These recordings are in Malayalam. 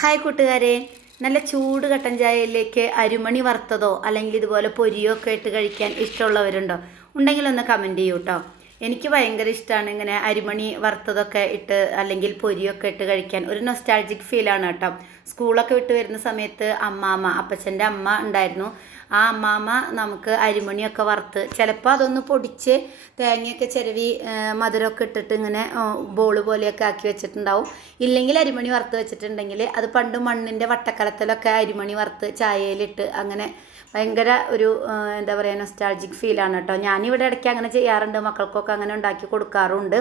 ഹായ് കൂട്ടുകാരെ. നല്ല ചൂട് കട്ടൻ ചായയിലേക്ക് അരിമണി വറുത്തതോ അല്ലെങ്കിൽ ഇതുപോലെ പൊരിയോ ഒക്കെ ഇട്ട് കഴിക്കാൻ ഇഷ്ടമുള്ളവരുണ്ടോ? ഉണ്ടെങ്കിൽ ഒന്ന് കമന്റ് ചെയ്യൂ കേട്ടോ എനിക്ക് ഭയങ്കര ഇഷ്ടമാണ് ഇങ്ങനെ അരിമണി വറുത്തതൊക്കെ ഇട്ട് അല്ലെങ്കിൽ പൊരിയൊക്കെ ഇട്ട് കഴിക്കാൻ. ഒരു നൊസ്റ്റാൾജിക് ഫീലാണ് കേട്ടോ. സ്കൂളൊക്കെ വിട്ട് വരുന്ന സമയത്ത് അമ്മാമ്മ അപ്പച്ചന്റെ അമ്മ ഉണ്ടായിരുന്നു. ആ അമ്മാമ്മ നമുക്ക് അരിമണിയൊക്കെ വറുത്ത് ചിലപ്പോൾ അതൊന്ന് പൊടിച്ച് തേങ്ങയൊക്കെ ചിരവി മധുരമൊക്കെ ഇട്ടിട്ട് ഇങ്ങനെ ബോൾ പോലെയൊക്കെ ആക്കി വെച്ചിട്ടുണ്ടാവും. ഇല്ലെങ്കിൽ അരിമണി വറുത്ത് വെച്ചിട്ടുണ്ടെങ്കിൽ അത് പണ്ട് മണ്ണിന്റെ വട്ടക്കലത്തിലൊക്കെ അരിമണി വറുത്ത് ചായയിലിട്ട് അങ്ങനെ ഭയങ്കര ഒരു എന്താ പറയുക നൊസ്റ്റാൾജിക് ഫീലാണ് കേട്ടോ. ഞാനിവിടെ ഇടയ്ക്ക് അങ്ങനെ ചെയ്യാറുണ്ട്. മക്കൾക്കൊക്കെ അങ്ങനെ ഉണ്ടാക്കി കൊടുക്കാറുണ്ട്.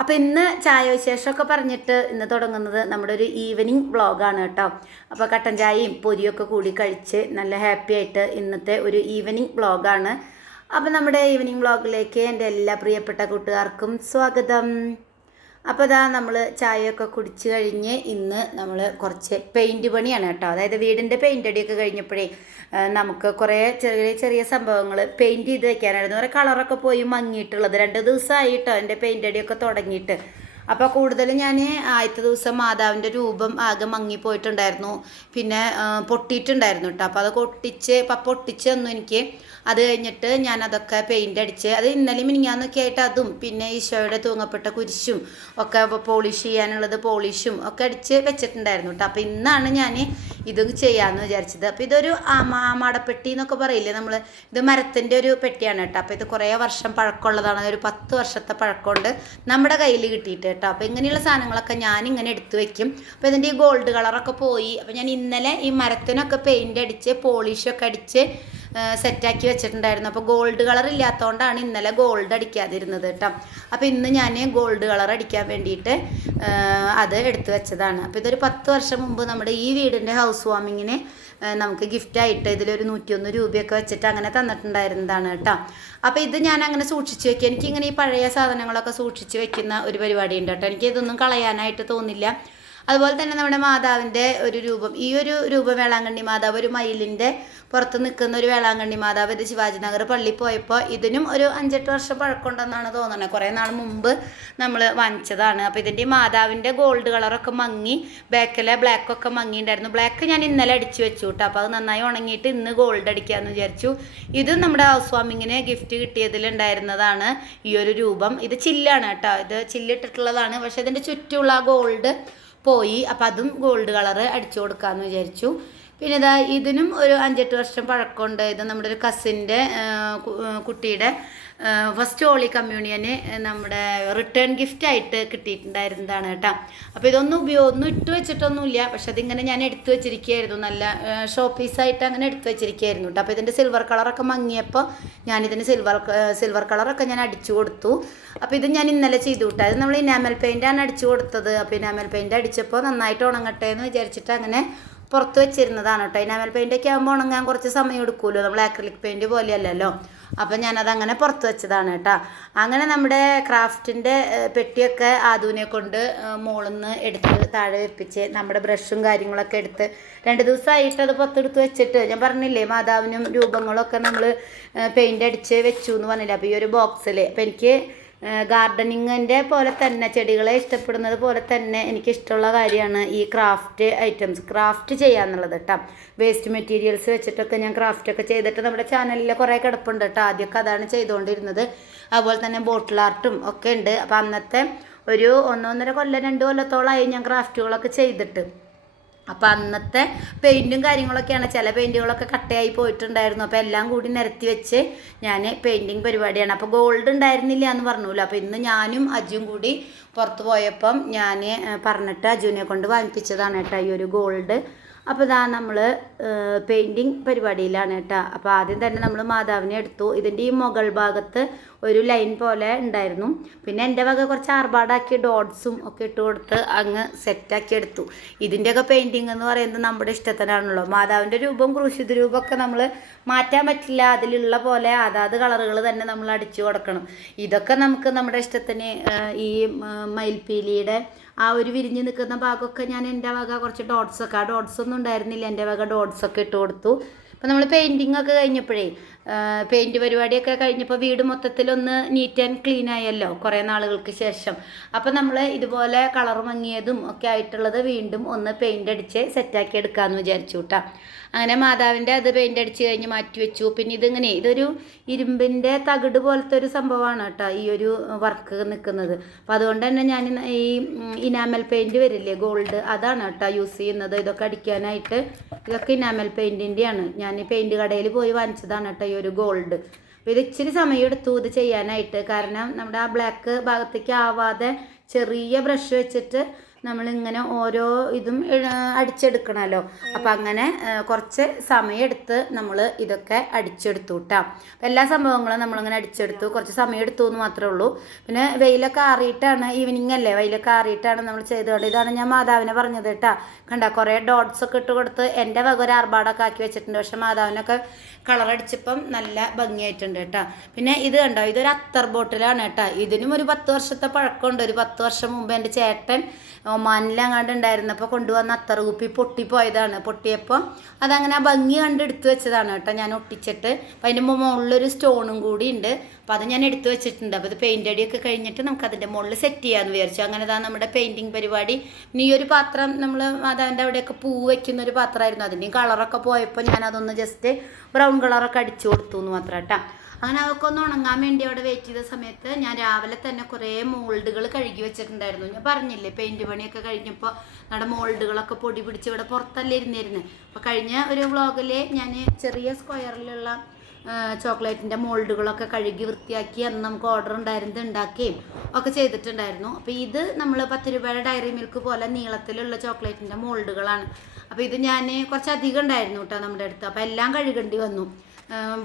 അപ്പോൾ ഇന്ന് ചായ വിശേഷമൊക്കെ പറഞ്ഞിട്ട് ഇന്ന് തുടങ്ങുന്നത് നമ്മുടെ ഒരു ഈവനിങ് വ്ളോഗാണ് കേട്ടോ. അപ്പോൾ കട്ടൻ ചായയും പൊരിയൊക്കെ കൂടി കഴിച്ച് നല്ല ഹാപ്പി ആയിട്ട് ഇന്നത്തെ ഒരു ഈവനിങ് വ്ളോഗാണ് അപ്പോൾ നമ്മുടെ ഈവനിങ് വ്ളോഗിലേക്ക് എന്റെ എല്ലാ പ്രിയപ്പെട്ട കൂട്ടുകാർക്കും സ്വാഗതം. അപ്പോൾ ഇതാ നമ്മൾ ചായയൊക്കെ കുടിച്ച് കഴിഞ്ഞ് ഇന്ന് നമ്മൾ കുറച്ച് പെയിന്റ് പണിയാണ് കേട്ടോ. അതായത് വീടിന്റെ പെയിന്റ് അടിയൊക്കെ കഴിഞ്ഞപ്പോഴേ നമുക്ക് കുറേ ചെറിയ ചെറിയ സംഭവങ്ങൾ പെയിന്റ് ചെയ്ത് വെക്കാനായിരുന്നു. കുറേ കളറൊക്കെ പോയി മങ്ങിയിട്ടുള്ളത്. രണ്ട് ദിവസമായി കേട്ടോ എന്റെ പെയിന്റ് അടിയൊക്കെ തുടങ്ങിയിട്ട്. അപ്പോൾ കൂടുതൽ ഞാൻ ആദ്യത്തെ ദിവസം മാതാവിന്റെ രൂപം ആകെ മങ്ങിപ്പോയിട്ടുണ്ടായിരുന്നു. പിന്നെ പൊട്ടിയിട്ടുണ്ടായിരുന്നു കേട്ടോ അപ്പോൾ അത് ഒട്ടിച്ച് പപ്പ ഒട്ടിച്ച് തന്നു എനിക്ക്. അത് കഴിഞ്ഞിട്ട് ഞാൻ അതൊക്കെ പെയിന്റ് അടിച്ച് അത് ഇന്നലെ മിനിങ്ങാന്നൊക്കെ ആയിട്ട് അതും പിന്നെ ഈശോയുടെ തൂങ്ങപ്പെട്ട കുരിശും ഒക്കെ പോളിഷ് ചെയ്യാനുള്ളത് പോളിഷും ഒക്കെ അടിച്ച് വെച്ചിട്ടുണ്ടായിരുന്നു കേട്ടോ അപ്പോൾ ഇന്നാണ് ഞാൻ ഇത് ചെയ്യാമെന്ന് വിചാരിച്ചത്. അപ്പോൾ ഇതൊരു ആമ- ആമാടപ്പെട്ടി എന്നൊക്കെ പറയില്ലേ നമ്മൾ ഇത് മരത്തിന്റെ ഒരു പെട്ടിയാണ് കേട്ടോ അപ്പോൾ ഇത് കുറേ വർഷം പഴക്കമുള്ളതാണ്. ഒരു പത്ത് വർഷത്തെ പഴക്കമുണ്ട്. നമ്മുടെ കയ്യിൽ കിട്ടിയിട്ട് കേട്ടോ. അപ്പോൾ ഇങ്ങനെയുള്ള സാധനങ്ങളൊക്കെ ഞാൻ ഇങ്ങനെ എടുത്തു വെക്കും. അപ്പോൾ ഇതിന്റെ ഈ ഗോൾഡ് കളറൊക്കെ പോയി. അപ്പോൾ ഞാൻ ഇന്നലെ ഈ മരത്തിനൊക്കെ പെയിന്റ് അടിച്ച് പോളിഷൊക്കെ അടിച്ച് സെറ്റാക്കി വെച്ചിട്ടുണ്ടായിരുന്നു. അപ്പോൾ ഗോൾഡ് കളർ ഇല്ലാത്തതുകൊണ്ടാണ് ഇന്നലെ ഗോൾഡ് അടിക്കാതിരുന്നത് കേട്ടോ. അപ്പോൾ ഇന്ന് ഞാൻ ഗോൾഡ് കളർ അടിക്കാൻ വേണ്ടിയിട്ട് അത് എടുത്തു വെച്ചതാണ്. അപ്പോൾ ഇതൊരു പത്ത് വർഷം മുമ്പ് നമ്മുടെ ഈ വീടിന്റെ ഹൗസ് വാമിങ്ങിന് നമുക്ക് ഗിഫ്റ്റ് ആയിട്ട് ഇതിലൊരു നൂറ്റിയൊന്ന് രൂപയൊക്കെ വെച്ചിട്ട് അങ്ങനെ തന്നിട്ടുണ്ടായിരുന്നതാണ് കേട്ടോ. അപ്പോൾ ഇത് ഞാൻ അങ്ങനെ സൂക്ഷിച്ച് വെക്കുക എനിക്കിങ്ങനെ ഈ പഴയ സാധനങ്ങളൊക്കെ സൂക്ഷിച്ച് വെക്കുന്ന ഒരു പരിപാടി ഉണ്ട് കേട്ടോ. എനിക്ക് ഇതൊന്നും കളയാനായിട്ട് തോന്നില്ല. അതുപോലെ തന്നെ നമ്മുടെ മാതാവിന്റെ ഒരു രൂപം. ഈ ഒരു രൂപം വേളാങ്കണ്ണി മാതാവ് ഒരു മയിലിന്റെ പുറത്ത് നിൽക്കുന്ന ഒരു വേളാങ്കണ്ണി മാതാവ് ഇത് ശിവാജി നഗർ പള്ളി പോയപ്പോൾ ഇതിനും ഒരു അഞ്ചെട്ട് വർഷം പഴക്കമുണ്ടെന്നാണ് തോന്നുന്നത് കുറേ നാൾ മുമ്പ് നമ്മൾ വാങ്ങിച്ചതാണ്. അപ്പോൾ ഇതിന്റെ മാതാവിന്റെ ഗോൾഡ് കളറൊക്കെ മങ്ങി ബാക്കിലെ ബ്ലാക്കൊക്കെ മങ്ങിയിട്ടുണ്ടായിരുന്നു. ബ്ലാക്ക് ഞാൻ ഇന്നലെ അടിച്ചു വെച്ചു കേട്ടോ അപ്പോൾ അത് നന്നായി ഉണങ്ങിയിട്ട് ഇന്ന് ഗോൾഡ് അടിക്കാമെന്ന് വിചാരിച്ചു. ഇത് നമ്മുടെ ഹൗസ് വാമിങ്ങിന് ഗിഫ്റ്റ് കിട്ടിയതിലുണ്ടായിരുന്നതാണ് ഈ ഒരു രൂപം. ഇത് ചില്ലാണ് കേട്ടോ ഇത് ചില്ലിട്ടിട്ടുള്ളതാണ്. പക്ഷേ ഇതിന്റെ ചുറ്റുമുള്ള ഗോൾഡ് പോയി. അപ്പം അതും ഗോൾഡ് കളറ് അടിച്ചു കൊടുക്കാമെന്ന് വിചാരിച്ചു. പിന്നെ ഇതാ ഇതിനും ഒരു അഞ്ചെട്ട് വർഷം പഴക്കമുണ്ട്. ഇത് നമ്മുടെ ഒരു കസിന്റെ കുട്ടിയുടെ ഫസ്റ്റ് ഹോളി കമ്മ്യൂണിയന് നമ്മുടെ റിട്ടേൺ ഗിഫ്റ്റ് ആയിട്ട് കിട്ടിയിട്ടുണ്ടായിരുന്നതാണ് കേട്ടോ. അപ്പോൾ ഇതൊന്നും ഉപയോഗം ഒന്നും ഇട്ട് വെച്ചിട്ടൊന്നുമില്ല. പക്ഷെ അതിങ്ങനെ ഞാൻ എടുത്തു വെച്ചിരിക്കുകയായിരുന്നു. നല്ല ഷോ പീസായിട്ട് അങ്ങനെ എടുത്തു വെച്ചിരിക്കുകയായിരുന്നു കേട്ടോ. അപ്പോൾ ഇതിന്റെ സിൽവർ കളറൊക്കെ മങ്ങിയപ്പോൾ ഞാനിതിന് സിൽവർ സിൽവർ കളറൊക്കെ ഞാൻ അടിച്ചു കൊടുത്തു. അപ്പോൾ ഇത് ഞാൻ ഇന്നലെ ചെയ്തു വിട്ടു അത് നമ്മൾ ഇനാമൽ പെയിന്റാണ് അടിച്ചു കൊടുത്തത്. അപ്പോൾ ഇനാമൽ പെയിന്റ് അടിച്ചപ്പോൾ നന്നായിട്ട് ഉണങ്ങട്ടെ എന്ന് വിചാരിച്ചിട്ട് അങ്ങനെ പുറത്ത് വെച്ചിരുന്നതാണ് കേട്ടോ. ഇനാമൽ പെയിന്റൊക്കെ ആകുമ്പോൾ ഉണങ്ങാൻ കുറച്ച് സമയം എടുക്കുമല്ലോ നമ്മൾ ആക്രിലിക് പെയിന്റ് പോലെയല്ലല്ലോ. അപ്പം ഞാനത് അങ്ങനെ പുറത്ത് വെച്ചതാണ് കേട്ടോ. അങ്ങനെ നമ്മുടെ ക്രാഫ്റ്റിന്റെ പെട്ടിയൊക്കെ ആദൂനെ കൊണ്ട് മുകളിൽ നിന്ന് എടുത്ത് താഴെ വെപ്പിച്ച് നമ്മുടെ ബ്രഷും കാര്യങ്ങളൊക്കെ എടുത്ത് രണ്ട് ദിവസമായിട്ട് അത് പുറത്തെടുത്ത് വെച്ചിട്ട് ഞാൻ പറഞ്ഞില്ലേ മാതാവിനും രൂപങ്ങളൊക്കെ നമ്മൾ പെയിന്റ് അടിച്ച് വെച്ചു എന്ന് പറഞ്ഞില്ല? അപ്പോൾ ഈ ഒരു ബോക്സിൽ അപ്പോൾ എനിക്ക് ഗാർഡനിങ്ങിന്റെ പോലെ തന്നെ ചെടികളെ ഇഷ്ടപ്പെടുന്നത് പോലെ തന്നെ എനിക്ക് ഇഷ്ടമുള്ള കാര്യമാണ് ഈ ക്രാഫ്റ്റ് ഐറ്റംസ് ക്രാഫ്റ്റ് ചെയ്യാന്നുള്ളത് കേട്ടോ. വേസ്റ്റ് മെറ്റീരിയൽസ് വെച്ചിട്ടൊക്കെ ഞാൻ ക്രാഫ്റ്റ് ഒക്കെ ചെയ്തിട്ട് നമ്മുടെ ചാനലിൽ കുറേ കിടപ്പുണ്ട് കേട്ടോ. ആദ്യമൊക്കെ അതാണ് ചെയ്തുകൊണ്ടിരുന്നത്. അതുപോലെ തന്നെ ബോട്ടിൽ ആർട്ടും ഒക്കെ ഉണ്ട്. അപ്പം അന്നത്തെ ഒരു ഒന്നൊന്നര കൊല്ലം രണ്ട് കൊല്ലത്തോളമായി ഞാൻ ക്രാഫ്റ്റുകളൊക്കെ ചെയ്തിട്ട്. അപ്പോൾ അന്നത്തെ പെയിന്റും കാര്യങ്ങളൊക്കെയാണ്. ചില പെയിന്റുകളൊക്കെ കട്ടയായി പോയിട്ടുണ്ടായിരുന്നു. അപ്പോൾ എല്ലാം കൂടി നിരത്തി വെച്ച് ഞാൻ പെയിന്റിങ് പരിപാടിയാണ്. അപ്പോൾ ഗോൾഡ് ഉണ്ടായിരുന്നില്ല എന്ന് പറഞ്ഞില്ല അപ്പോൾ ഇന്ന് ഞാനും അജും കൂടി പുറത്ത് പോയപ്പം ഞാൻ പറഞ്ഞിട്ട് അജുവിനെ കൊണ്ട് വാങ്ങിപ്പിച്ചതാണ് കേട്ടോ ഈ ഒരു ഗോൾഡ്. അപ്പോൾ ഇതാ നമ്മൾ പെയിന്റിങ് പരിപാടിയിലാണ് കേട്ടോ. അപ്പോൾ ആദ്യം തന്നെ നമ്മൾ മാതാവിനെ എടുത്തു. ഇതിന്റെ ഈ മുകൾ ഭാഗത്ത് ഒരു ലൈൻ പോലെ ഉണ്ടായിരുന്നു. പിന്നെ എന്റെ വക കുറച്ച് ആർഭാടാക്കി ഡോട്ട്സും ഒക്കെ ഇട്ട് കൊടുത്ത് അങ്ങ് സെറ്റാക്കി എടുത്തു. ഇതിന്റെയൊക്കെ പെയിന്റിങ് എന്ന് പറയുന്നത് നമ്മുടെ ഇഷ്ടത്തിനാണല്ലോ. മാതാവിന്റെ രൂപം ക്രൂശിത രൂപമൊക്കെ നമ്മൾ മാറ്റാൻ പറ്റില്ല. അതിലുള്ള പോലെ അതാത് കളറുകൾ തന്നെ നമ്മൾ അടിച്ചു കൊടുക്കണം. ഇതൊക്കെ നമുക്ക് നമ്മുടെ ഇഷ്ടത്തിന് ഈ മയിൽപ്പീലിയുടെ ആ ഒരു വിരിഞ്ഞ് നിൽക്കുന്ന ഭാഗമൊക്കെ ഞാൻ എന്റെ വക കുറച്ച് ഡോട്ട്സ് ഒക്കെ. ആ ഡോട്ട്സ് ഒന്നും ഉണ്ടായിരുന്നില്ല. എന്റെ വക ഡോട്ട്സ് ഒക്കെ ഇട്ട് കൊടുത്തു. അപ്പോൾ നമ്മൾ പെയിന്റിങ് ഒക്കെ കഴിഞ്ഞപ്പോഴേ പെയിന്റ് പരിപാടിയൊക്കെ കഴിഞ്ഞപ്പോൾ വീട് മൊത്തത്തിലൊന്ന് നീറ്റ് ആൻഡ് ക്ലീൻ ആയല്ലോ കുറേ നാളുകൾക്ക് ശേഷം. അപ്പോൾ നമ്മൾ ഇതുപോലെ കളർ മങ്ങിയതും ഒക്കെ ആയിട്ടുള്ളത് വീണ്ടും ഒന്ന് പെയിന്റ് അടിച്ച് സെറ്റാക്കി എടുക്കാമെന്ന് വിചാരിച്ചു കേട്ടോ അങ്ങനെ മാതാവിന്റെ അത് പെയിന്റ് അടിച്ച് കഴിഞ്ഞ് മാറ്റി വെച്ചു. പിന്നെ ഇതിങ്ങനെ ഇതൊരു ഇരുമ്പിന്റെ തകിട് പോലത്തെ ഒരു സംഭവമാണ് കേട്ടോ ഈ ഒരു വർക്ക് നിൽക്കുന്നത് അപ്പം അതുകൊണ്ട് തന്നെ ഞാൻ ഈ ഇനാമൽ പെയിന്റ് വരില്ലേ ഗോൾഡ് അതാണ് കേട്ടോ യൂസ് ചെയ്യുന്നത്. ഇതൊക്കെ അടിക്കാനായിട്ട് ഇതൊക്കെ ഇനാമൽ പെയിന്റിന്റെയാണ് ഞാൻ ഈ പെയിന്റ് കടയിൽ പോയി വാങ്ങിച്ചതാണ് കേട്ടോ ഈ ഒരു ഗോൾഡ് അപ്പോൾ ഇത് ഇച്ചിരി സമയം എടുത്തു ഇത് ചെയ്യാനായിട്ട്. കാരണം നമ്മുടെ ആ ബ്ലാക്ക് ഭാഗത്തേക്ക് ആവാതെ ചെറിയ ബ്രഷ് വെച്ചിട്ട് നമ്മളിങ്ങനെ ഓരോ ഇതും അടിച്ചെടുക്കണമല്ലോ അപ്പം അങ്ങനെ കുറച്ച് സമയമെടുത്ത് നമ്മൾ ഇതൊക്കെ അടിച്ചെടുത്തു കേട്ടോ എല്ലാ സംഭവങ്ങളും നമ്മളിങ്ങനെ അടിച്ചെടുത്തു. കുറച്ച് സമയം എടുത്തു എന്ന് മാത്രമേ ഉള്ളൂ. പിന്നെ വെയിലൊക്കെ ആറിയിട്ടാണ് ഈവനിങ് അല്ലേ വെയിലൊക്കെ ആറിയിട്ടാണ് നമ്മൾ ചെയ്തുകൊണ്ട് ഇതാണ് ഞാൻ മാതാവിനെ പറഞ്ഞത് കേട്ടോ. കണ്ട കുറേ ഡോട്ട്സ് ഒക്കെ ഇട്ട് കൊടുത്ത് എന്റെ വക ഒരു ആർഭാടൊക്കെ ആക്കി വെച്ചിട്ടുണ്ട്. പക്ഷെ മാതാവിനൊക്കെ കളർ അടിച്ചപ്പം നല്ല ഭംഗിയായിട്ടുണ്ട് കേട്ടോ. പിന്നെ ഇത് കണ്ടോ? ഇതൊരു അത്തർ ബോട്ടിലാണ് കേട്ടോ. ഇതിനും ഒരു പത്ത് വർഷത്തെ പഴക്കമുണ്ട്. ഒരു പത്ത് വർഷം മുമ്പ് എന്റെ ചേട്ടൻ ഒമാനിലങ്ങാണ്ട് ഉണ്ടായിരുന്നപ്പോൾ കൊണ്ടുവന്ന അത്തർ കുപ്പി പൊട്ടിപ്പോയതാണ്. പൊട്ടിയപ്പോൾ അതങ്ങനെ ആ ഭംഗി കണ്ട് എടുത്തു വെച്ചതാണ് കേട്ടോ. ഞാൻ ഒട്ടിച്ചിട്ട്. അപ്പം അതിന്റെ മുകളിലൊരു സ്റ്റോണും കൂടി ഉണ്ട്. അപ്പം അത് ഞാൻ എടുത്തു വെച്ചിട്ടുണ്ട്. അപ്പോൾ ഇത് പെയിന്റ് അടിയൊക്കെ കഴിഞ്ഞിട്ട് നമുക്ക് അതിന്റെ മുകളിൽ സെറ്റ് ചെയ്യാമെന്ന് വിചാരിച്ചു. അങ്ങനെ ഇതാ നമ്മുടെ പെയിന്റിങ് പരിപാടി. ഇനി ഈ ഒരു പാത്രം നമ്മൾ മാതാവിന്റെ അവിടെയൊക്കെ പൂ വയ്ക്കുന്ന ഒരു പാത്രമായിരുന്നു. അതിന്റെയും കളറൊക്കെ പോയപ്പോൾ ഞാൻ അതൊന്ന് ജസ്റ്റ് ബ്രൗൺ കളറൊക്കെ അടിച്ചു കൊടുത്തു എന്ന് മാത്രം കേട്ടോ അങ്ങനെ അതൊക്കെ ഒന്ന് ഉണങ്ങാൻ വേണ്ടി അവിടെ വെയിറ്റ് ചെയ്ത സമയത്ത് ഞാൻ രാവിലെ തന്നെ കുറേ മോൾഡുകൾ കഴുകി വെച്ചിട്ടുണ്ടായിരുന്നു. ഞാൻ പറഞ്ഞില്ലേ പെയിന്റ് പണിയൊക്കെ കഴിഞ്ഞപ്പോൾ നമ്മുടെ മോൾഡുകളൊക്കെ പൊടി പിടിച്ച് ഇവിടെ പുറത്തല്ലേ ഇരുന്നിരുന്നു. അപ്പോൾ കഴിഞ്ഞ ഒരു വ്ളോഗിൽ ഞാൻ ചെറിയ സ്ക്വയറിലുള്ള ചോക്ലേറ്റിന്റെ മോൾഡുകളൊക്കെ കഴുകി വൃത്തിയാക്കി അന്ന് നമുക്ക് ഓർഡർ ഉണ്ടായിരുന്നത് ഉണ്ടാക്കുകയും ഒക്കെ ചെയ്തിട്ടുണ്ടായിരുന്നു. അപ്പോൾ ഇത് നമ്മൾ പത്ത് രൂപയുടെ ഡയറി മിൽക്ക് പോലെ നീളത്തിലുള്ള ചോക്ലേറ്റിന്റെ മോൾഡുകളാണ്. അപ്പോൾ ഇത് ഞാൻ കുറച്ച് അധികം ഉണ്ടായിരുന്നു കേട്ടോ നമ്മുടെ അടുത്ത്. അപ്പോൾ എല്ലാം കഴുകേണ്ടി വന്നു.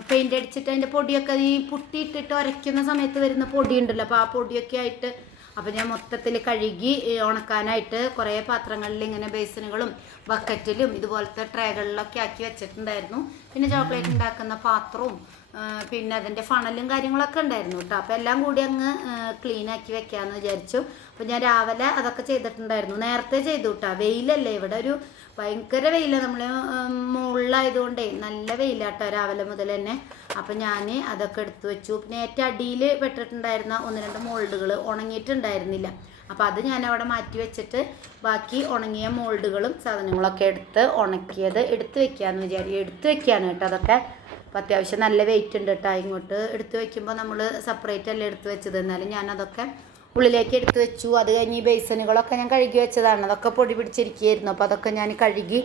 പെയിന്റ് അടിച്ചിട്ട് അതിന്റെ പൊടിയൊക്കെ ഈ പുട്ടിയിട്ടിട്ട് ഉരയ്ക്കുന്ന സമയത്ത് വരുന്ന പൊടി ഉണ്ടല്ലോ അപ്പോൾ ആ പൊടിയൊക്കെ ആയിട്ട് അപ്പോൾ ഞാൻ മൊത്തത്തിൽ കഴുകി ഉണക്കാനായിട്ട് കുറേ പാത്രങ്ങളിൽ ഇങ്ങനെ ബേസിനുകളും ബക്കറ്റിലും ഇതുപോലത്തെ ട്രേകളിലൊക്കെ ആക്കി വെച്ചിട്ടുണ്ടായിരുന്നു. പിന്നെ ചോക്ലേറ്റ് ഉണ്ടാക്കുന്ന പാത്രവും പിന്നെ അതിന്റെ ഫണലും കാര്യങ്ങളൊക്കെ ഉണ്ടായിരുന്നു കേട്ടോ അപ്പോൾ എല്ലാം കൂടി അങ്ങ് ക്ലീൻ ആക്കി വെക്കാമെന്ന് വിചാരിച്ചു. അപ്പോൾ ഞാൻ രാവിലെ അതൊക്കെ ചെയ്തിട്ടുണ്ടായിരുന്നു. നേരത്തെ ചെയ്തു കേട്ടോ വെയിലല്ലേ ഇവിടെ ഒരു ഭയങ്കര വെയിലാണ് നമ്മൾ മുകളിലായതുകൊണ്ടേ നല്ല വെയിലാട്ടോ രാവിലെ മുതൽ തന്നെ. അപ്പം ഞാൻ അതൊക്കെ എടുത്തു വെച്ചു. പിന്നെ ഏറ്റവും അടിയിൽ പെട്ടിട്ടുണ്ടായിരുന്ന ഒന്ന് രണ്ട് മോൾഡുകൾ ഉണങ്ങിയിട്ടുണ്ടായിരുന്നില്ല. അപ്പോൾ അത് ഞാൻ അവിടെ മാറ്റി വെച്ചിട്ട് ബാക്കി ഉണങ്ങിയ മോൾഡുകളും സാധനങ്ങളൊക്കെ എടുത്ത് ഉണക്കിയത് എടുത്തു വെക്കാമെന്ന് വിചാരിക്കും എടുത്തു വെക്കാണ് കേട്ടോ അതൊക്കെ. അപ്പോൾ അത്യാവശ്യം നല്ല വെയിറ്റ് ഉണ്ട് കേട്ടോ. ഇങ്ങോട്ട് എടുത്തു വെക്കുമ്പോൾ നമ്മൾ സെപ്പറേറ്റ് അല്ലേ എടുത്തു വെച്ചത്? എന്നാലും ഞാനതൊക്കെ ഉള്ളിലേക്ക് എടുത്തു വെച്ചു. അത് കഴിഞ്ഞ് ഈ ബേസനുകളൊക്കെ ഞാൻ കഴുകി വെച്ചതാണ്. അതൊക്കെ പൊടി പിടിച്ചിരിക്കുകയായിരുന്നു. അപ്പോൾ അതൊക്കെ ഞാൻ കഴുകി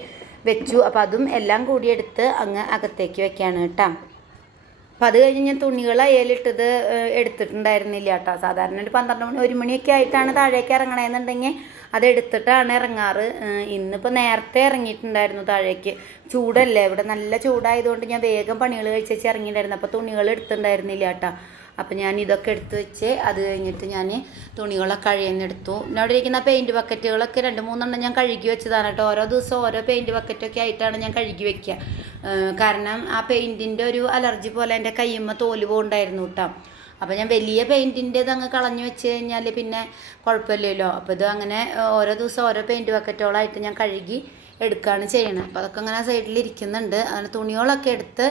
വെച്ചു. അപ്പോൾ അതും എല്ലാം കൂടി എടുത്ത് അങ്ങ് അകത്തേക്ക് വെക്കുകയാണ് കേട്ടോ. അപ്പോൾ അത് കഴിഞ്ഞ് ഞാൻ തുണികൾ അയലിട്ടത് എടുത്തിട്ടുണ്ടായിരുന്നില്ല കേട്ടോ. സാധാരണ ഒരു പന്ത്രണ്ട് മണി ഒരു മണിയൊക്കെ ആയിട്ടാണ് താഴേക്ക് ഇറങ്ങണമെന്നുണ്ടെങ്കിൽ അത് എടുത്തിട്ടാണ് ഇറങ്ങാറ്. ഇന്നിപ്പോൾ നേരത്തെ ഇറങ്ങിയിട്ടുണ്ടായിരുന്നു താഴേക്ക്. ചൂടല്ലേ? ഇവിടെ നല്ല ചൂടായതുകൊണ്ട് ഞാൻ വേഗം പണികൾ കഴിച്ചേച്ച് ഇറങ്ങിയിട്ടുണ്ടായിരുന്നു. അപ്പോൾ തുണികൾ എടുത്തിട്ടുണ്ടായിരുന്നില്ല കേട്ടോ. അപ്പം ഞാൻ ഇതൊക്കെ എടുത്ത് വെച്ച് അത് കഴിഞ്ഞിട്ട് ഞാൻ തുണികളൊക്കെ കഴുകുന്നെടുത്തു പിന്നെ അവിടെ ഇരിക്കുന്ന പെയിന്റ് ബക്കറ്റുകളൊക്കെ രണ്ട് മൂന്നെണ്ണം ഞാൻ കഴുകി വെച്ചതാണ് കേട്ടോ. ഓരോ ദിവസം ഓരോ പെയിന്റ് ബക്കറ്റൊക്കെ ആയിട്ടാണ് ഞാൻ കഴുകി വെക്കുക. കാരണം ആ പെയിന്റിന്റെ ഒരു അലർജി പോലെ എന്റെ കയ്യുമ്മ തോൽ പോകുണ്ടായിരുന്നു കേട്ടോ. അപ്പോൾ ഞാൻ വലിയ പെയിന്റിന്റെ അങ്ങ് കളഞ്ഞു വെച്ച് കഴിഞ്ഞാൽ പിന്നെ കുഴപ്പമില്ലല്ലോ. അപ്പോൾ ഇത് അങ്ങനെ ഓരോ ദിവസം ഓരോ പെയിന്റ് ബക്കറ്റുകളായിട്ട് ഞാൻ കഴുകി എടുക്കുകയാണ് ചെയ്യണത് അപ്പോൾ അതൊക്കെ അങ്ങനെ സൈഡിൽ ഇരിക്കുന്നുണ്ട്. അങ്ങനെ തുണികളൊക്കെ എടുത്ത്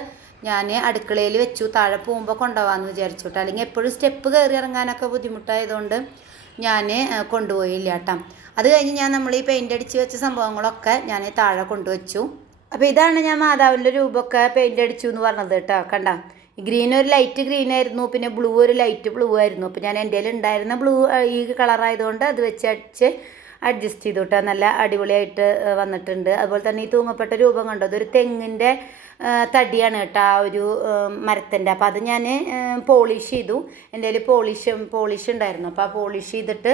ഞാൻ അടുക്കളയിൽ വെച്ചു. താഴെ പോകുമ്പോൾ കൊണ്ടുപോകാമെന്ന് വിചാരിച്ചു കേട്ടോ അല്ലെങ്കിൽ എപ്പോഴും സ്റ്റെപ്പ് കയറി ഇറങ്ങാനൊക്കെ ബുദ്ധിമുട്ടായതുകൊണ്ട് ഞാൻ കൊണ്ടുപോയില്ല കേട്ടോ അത് കഴിഞ്ഞ് ഞാൻ നമ്മൾ ഈ പെയിന്റ് അടിച്ച് വെച്ച സംഭവങ്ങളൊക്കെ ഞാൻ താഴെ കൊണ്ടുവച്ചു. അപ്പോൾ ഇതാണ് ഞാൻ മാതാവിന്റെ രൂപമൊക്കെ പെയിന്റ് അടിച്ചു എന്ന് പറഞ്ഞത് കേട്ടോ. കണ്ട? ഗ്രീൻ ഒരു ലൈറ്റ് ഗ്രീൻ ആയിരുന്നു. പിന്നെ ബ്ലൂ ഒരു ലൈറ്റ് ബ്ലൂ ആയിരുന്നു. അപ്പോൾ ഞാൻ എന്റെ ഉണ്ടായിരുന്ന ബ്ലൂ ഈ കളറായതുകൊണ്ട് അത് വെച്ച് അടിച്ച് അഡ്ജസ്റ്റ് ചെയ്തു കേട്ടോ. നല്ല അടിപൊളിയായിട്ട് വന്നിട്ടുണ്ട്. അതുപോലെ തന്നെ ഈ തൂങ്ങപ്പെട്ട രൂപം കണ്ടോ? അതൊരു തെങ്ങിന്റെ തടിയാണ് കേട്ടോ ആ ഒരു മരത്തിന്റെ. അപ്പോൾ അത് ഞാൻ പോളിഷ് ചെയ്തു. എന്റെ കയ്യിൽ പോളിഷ് പോളിഷ് ഉണ്ടായിരുന്നു. അപ്പോൾ ആ പോളിഷ് ചെയ്തിട്ട്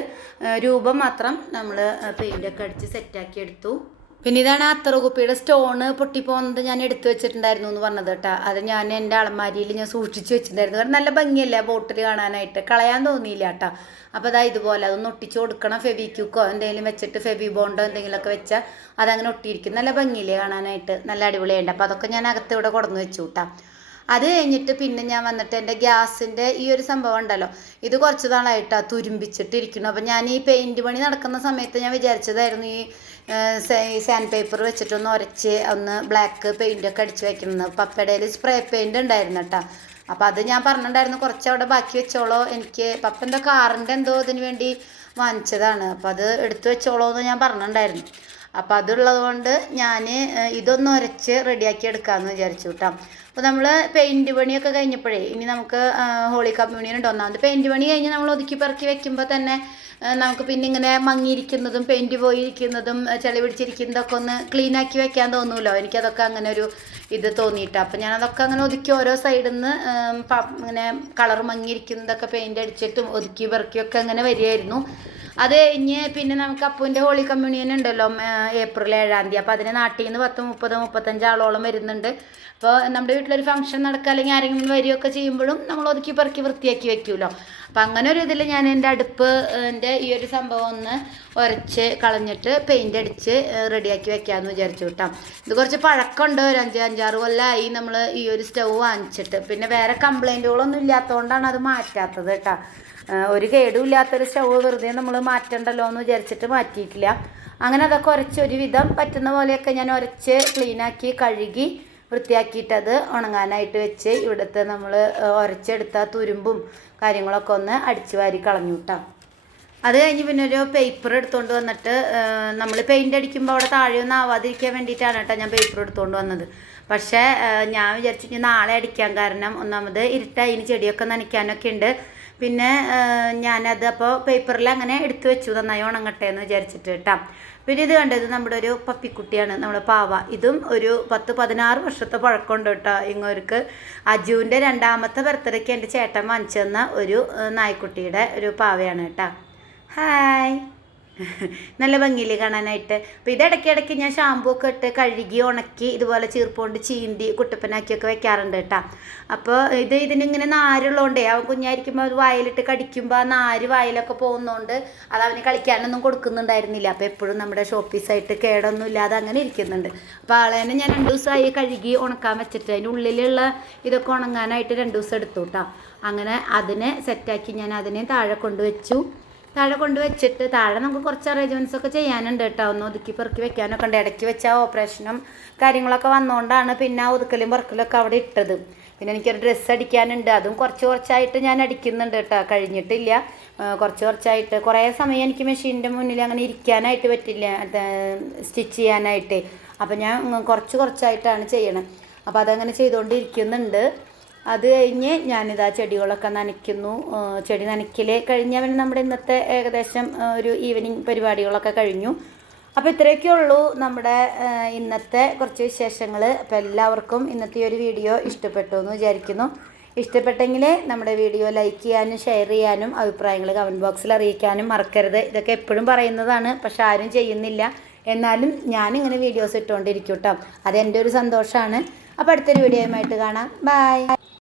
രൂപം മാത്രം നമ്മൾ പെയിന്റൊക്കെ അടിച്ച് സെറ്റാക്കി എടുത്തു. പിന്നെ ഇതാണ് അത്തറ കുപ്പിയുടെ സ്റ്റോണ് പൊട്ടിപ്പോകുന്നത് ഞാൻ എടുത്തു വെച്ചിട്ടുണ്ടായിരുന്നു എന്ന് പറഞ്ഞത് കേട്ടോ. അത് ഞാൻ എന്റെ അളമാരിയിൽ ഞാൻ സൂക്ഷിച്ച് വെച്ചിട്ടുണ്ടായിരുന്നു. കാരണം നല്ല ഭംഗിയല്ലേ ബോട്ടിൽ കാണാനായിട്ട്? കളയാൻ തോന്നിയില്ല കേട്ടോ. അപ്പോൾ അതാ ഇതുപോലെ അതൊന്ന് ഒട്ടിച്ച് കൊടുക്കണം. ഫെവിക്യൂക്കോ എന്തെങ്കിലും വെച്ചിട്ട് ഫെവി ബോണ്ടോ എന്തെങ്കിലുമൊക്കെ വെച്ചാൽ അതങ്ങനെ ഒട്ടിയിരിക്കും. നല്ല ഭംഗിയില്ലേ കാണാനായിട്ട്? നല്ല അടിപൊളിയായിട്ടുണ്ട്. അപ്പോൾ അതൊക്കെ ഞാൻ അകത്ത് ഇവിടെ കൊടുന്ന് വെച്ചു കേട്ടോ. അത് കഴിഞ്ഞിട്ട് പിന്നെ ഞാൻ വന്നിട്ട് എന്റെ ഗ്യാസിന്റെ ഈ ഒരു സംഭവം ഉണ്ടല്ലോ. ഇത് കുറച്ച് നാളായിട്ടാണ് തുരുമ്പിച്ചിട്ടിരിക്കുന്നു അപ്പം ഞാൻ ഈ പെയിന്റ് പണി നടക്കുന്ന സമയത്ത് ഞാൻ വിചാരിച്ചതായിരുന്നു ഈ സാൻഡ് പേപ്പർ വെച്ചിട്ടൊന്ന് ഉരച്ച് ഒന്ന് ബ്ലാക്ക് പെയിന്റൊക്കെ അടിച്ച് വയ്ക്കുന്നത് പപ്പയുടെ സ്പ്രേ പെയിന്റ് ഉണ്ടായിരുന്നു കേട്ടോ അപ്പോൾ അത് ഞാൻ പറഞ്ഞിട്ടുണ്ടായിരുന്നു കുറച്ച് അവിടെ ബാക്കി വെച്ചോളോ. എനിക്ക് പപ്പ എന്തോ കാറിന്റെ എന്തോ ഇതിന് വേണ്ടി വാങ്ങിച്ചതാണ്. അപ്പോൾ അത് എടുത്തു വെച്ചോളോ എന്ന് ഞാൻ പറഞ്ഞിട്ടുണ്ടായിരുന്നു. അപ്പോൾ അതുള്ളത് കൊണ്ട് ഞാൻ ഇതൊന്ന് ഉരച്ച് റെഡിയാക്കി എടുക്കാമെന്ന് വിചാരിച്ചു കേട്ടോ അപ്പോൾ നമ്മൾ പെയിന്റ് പണിയൊക്കെ കഴിഞ്ഞപ്പോഴേ ഇനി നമുക്ക് ഹോളി കമ്മ്യൂണിയൻ ഉണ്ട് ഒന്നാമത് പെയിന്റ് പണി കഴിഞ്ഞ് നമ്മൾ ഒതുക്കി പെറുക്കി വെക്കുമ്പോൾ തന്നെ നമുക്ക് പിന്നെ ഇങ്ങനെ മങ്ങിയിരിക്കുന്നതും പെയിന്റ് പോയിരിക്കുന്നതും ചെളി പിടിച്ചിരിക്കുന്നതൊക്കെ ഒന്ന് ക്ലീൻ ആക്കി വെക്കാൻ തോന്നുമല്ലോ എനിക്കതൊക്കെ അങ്ങനെ ഒരു ഇത് തോന്നിയിട്ട് അപ്പം ഞാൻ അതൊക്കെ അങ്ങനെ ഒതുക്കി ഓരോ സൈഡിൽ നിന്ന് ഇങ്ങനെ കളർ മങ്ങിയിരിക്കുന്നതൊക്കെ പെയിന്റ് അടിച്ചിട്ടും ഒതുക്കി പെറുക്കിയൊക്കെ അങ്ങനെ വരികയായിരുന്നു. അത് കഴിഞ്ഞ് പിന്നെ നമുക്ക് അപ്പുവിന്റെ ഹോളി കമ്മ്യൂണിയൻ ഉണ്ടല്ലോ ഏപ്രിൽ ഏഴാം തീയതി. അപ്പോൾ അതിന് നാട്ടിൽ നിന്ന് പത്ത് മുപ്പത് മുപ്പത്തഞ്ച് ആളോളം വരുന്നുണ്ട്. അപ്പോൾ നമ്മുടെ വീട്ടിലൊരു ഫംഗ്ഷൻ നടക്കുക അല്ലെങ്കിൽ ആരെങ്കിലും വരികയൊക്കെ ചെയ്യുമ്പോഴും നമ്മൾ ഒതുക്കി പെറുക്കി വൃത്തിയാക്കി വെക്കുമല്ലോ അപ്പം അങ്ങനെ ഒരു ഇതിൽ ഞാൻ എന്റെ അടുപ്പ് എന്റെ ഈ ഒരു സംഭവം ഒന്ന് ഉരച്ച് കളഞ്ഞിട്ട് പെയിന്റ് അടിച്ച് റെഡിയാക്കി വെക്കാമെന്ന് വിചാരിച്ചു കേട്ടോ ഇത് കുറച്ച് പഴക്കമുണ്ട്. ഒരു അഞ്ച് അഞ്ചാറ് കൊല്ലമായി നമ്മൾ ഈ ഒരു സ്റ്റൗ വാങ്ങിച്ചിട്ട്. പിന്നെ വേറെ കംപ്ലൈന്റുകളൊന്നും ഇല്ലാത്തതുകൊണ്ടാണ് അത് മാറ്റാത്തത് കേട്ടോ ഒരു കേടും ഇല്ലാത്തൊരു സ്റ്റൗ വെറുതെ നമ്മൾ മാറ്റണ്ടല്ലോ എന്ന് വിചാരിച്ചിട്ട് മാറ്റിയിട്ടില്ല. അങ്ങനെ അതൊക്കെ ഉരച്ച് ഒരുവിധം പറ്റുന്ന പോലെയൊക്കെ ഞാൻ ഉരച്ച് ക്ലീനാക്കി കഴുകി വൃത്തിയാക്കിയിട്ട് അത് ഉണങ്ങാനായിട്ട് വെച്ച് ഇവിടുത്തെ നമ്മൾ ഉരച്ചെടുത്ത തുരുമ്പും കാര്യങ്ങളൊക്കെ ഒന്ന് അടിച്ചു വാരി കളഞ്ഞു കിട്ടാം അത് കഴിഞ്ഞ് പിന്നെ ഒരു പേപ്പർ എടുത്തുകൊണ്ട് വന്നിട്ട് നമ്മൾ പെയിന്റ് അടിക്കുമ്പോൾ അവിടെ താഴെയൊന്നും ആവാതിരിക്കാൻ വേണ്ടിയിട്ടാണ് കേട്ടോ ഞാൻ പേപ്പർ എടുത്തുകൊണ്ട് വന്നത്. പക്ഷേ ഞാൻ വിചാരിച്ചു നാളെ അടിക്കാൻ കാരണം ഒന്നാമത് ഇരുട്ടായി ഇനി ചെടിയൊക്കെ നനയ്ക്കാനൊക്കെ ഉണ്ട്. പിന്നെ ഞാനത് അപ്പോൾ പേപ്പറിൽ അങ്ങനെ എടുത്തു വെച്ചു. നന്നായി ഉണങ്ങട്ടെ എന്ന് വിചാരിച്ചിട്ട് കേട്ടോ പിന്നെ ഇത് കണ്ടത് നമ്മുടെ ഒരു പപ്പിക്കുട്ടിയാണ് നമ്മുടെ പാവ. ഇതും ഒരു പത്ത് പതിനാറ് വർഷത്തെ പഴക്കമുണ്ട് കേട്ടോ ഇങ്ങോർക്ക് അജുവിന്റെ രണ്ടാമത്തെ ബർത്ത്ഡേക്ക് എന്റെ ചേട്ടൻ വാങ്ങിച്ചു തന്ന ഒരു നായ്ക്കുട്ടിയുടെ ഒരു പാവയാണ് കേട്ടോ ഹായ്. നല്ല ഭംഗിയിൽ കാണാനായിട്ട്? അപ്പോൾ ഇത് ഇടയ്ക്കിടയ്ക്ക് ഞാൻ ഷാമ്പൂ ഒക്കെ ഇട്ട് കഴുകി ഉണക്കി ഇതുപോലെ ചീർപ്പുകൊണ്ട് ചീന്തി കുട്ടപ്പനാക്കിയൊക്കെ വെക്കാറുണ്ട് കേട്ടോ. അപ്പോൾ ഇത് ഇതിനിങ്ങനെ നാരുള്ളതുകൊണ്ടേ അവൻ കുഞ്ഞായിരിക്കുമ്പോൾ അത് വായിലിട്ട് കടിക്കുമ്പോൾ ആ നാര് വായിലൊക്കെ പോകുന്നതുകൊണ്ട് അത് അവന് കളിക്കാനൊന്നും കൊടുക്കുന്നുണ്ടായിരുന്നില്ല. അപ്പോൾ എപ്പോഴും നമ്മുടെ ഷോപ്പീസായിട്ട് കേടൊന്നും ഇല്ലാതെ അങ്ങനെ ഇരിക്കുന്നുണ്ട്. അപ്പോൾ ആളേനെ ഞാൻ രണ്ട് ദിവസമായി കഴുകി ഉണക്കാൻ വെച്ചിട്ട് അതിന്റെ ഉള്ളിലുള്ള ഇതൊക്കെ ഉണങ്ങാനായിട്ട് രണ്ട് ദിവസം എടുത്തു കേട്ടോ. അങ്ങനെ അതിനെ സെറ്റാക്കി ഞാൻ അതിനെ താഴെ കൊണ്ടുവച്ചു താഴെ കൊണ്ട് വെച്ചിട്ട് താഴെ നമുക്ക് കുറച്ച് അറേഞ്ച്മെന്റ്സ് ഒക്കെ ചെയ്യാനുണ്ട് കേട്ടോ. ഒന്ന് ഒതുക്കി പെറുക്കി വെക്കാനൊക്കെ ഉണ്ട്. ഇടയ്ക്ക് വെച്ച ഓപ്പറേഷനും കാര്യങ്ങളൊക്കെ വന്നുകൊണ്ടാണ് പിന്നെ ആ ഒതുക്കലും പെറുക്കലൊക്കെ അവിടെ ഇട്ടത്. പിന്നെ എനിക്കൊരു ഡ്രസ്സ് അടിക്കാനുണ്ട്. അതും കുറച്ച് കുറച്ചായിട്ട് ഞാൻ അടിക്കുന്നുണ്ട് കേട്ടോ. കഴിഞ്ഞിട്ടില്ല. കുറച്ച് കുറച്ചായിട്ട്. കുറേ സമയം എനിക്ക് മെഷീന്റെ മുന്നിൽ അങ്ങനെ ഇരിക്കാനായിട്ട് പറ്റില്ല. സ്റ്റിച്ച് ചെയ്യാനായിട്ട്. അപ്പം ഞാൻ കുറച്ച് കുറച്ചായിട്ടാണ് ചെയ്യണത് അപ്പോൾ അതങ്ങനെ ചെയ്തുകൊണ്ടിരിക്കുന്നുണ്ട്. അത് കഴിഞ്ഞ് ഞാനിതാ ചെടികളൊക്കെ നനയ്ക്കുന്നു. ചെടി നനയ്ക്കൽ കഴിഞ്ഞവൻ നമ്മുടെ ഇന്നത്തെ ഏകദേശം ഒരു ഈവനിങ് പരിപാടികളൊക്കെ കഴിഞ്ഞു. അപ്പോൾ ഇത്രയൊക്കെ ഉള്ളൂ നമ്മുടെ ഇന്നത്തെ കുറച്ച് വിശേഷങ്ങൾ അപ്പോൾ എല്ലാവർക്കും ഇന്നത്തെ ഒരു വീഡിയോ ഇഷ്ടപ്പെട്ടു എന്ന് വിചാരിക്കുന്നു. ഇഷ്ടപ്പെട്ടെങ്കിൽ നമ്മുടെ വീഡിയോ ലൈക്ക് ചെയ്യാനും ഷെയർ ചെയ്യാനും അഭിപ്രായങ്ങൾ കമന്റ് ബോക്സിൽ അറിയിക്കാനും മറക്കരുത്. ഇതൊക്കെ എപ്പോഴും പറയുന്നതാണ് പക്ഷെ ആരും ചെയ്യുന്നില്ല. എന്നാലും ഞാനിങ്ങനെ വീഡിയോസ് ഇട്ടുകൊണ്ടിരിക്കും കേട്ടോ അതെന്റെ ഒരു സന്തോഷമാണ് അപ്പോൾ അടുത്തൊരു വീഡിയോയുമായിട്ട് കാണാം. ബൈ